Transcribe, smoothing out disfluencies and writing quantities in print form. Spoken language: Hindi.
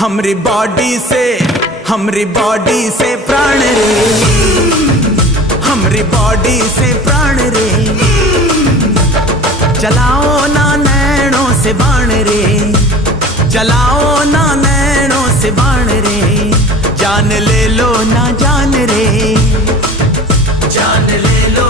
हमरी बॉडी से प्राण रे, हमरी बॉडी से प्राण रे। चलाओ ना नैनों से बाण रे, चलाओ ना नैनों से बाण रे। जान ले लो ना जान रे, जान ले लो।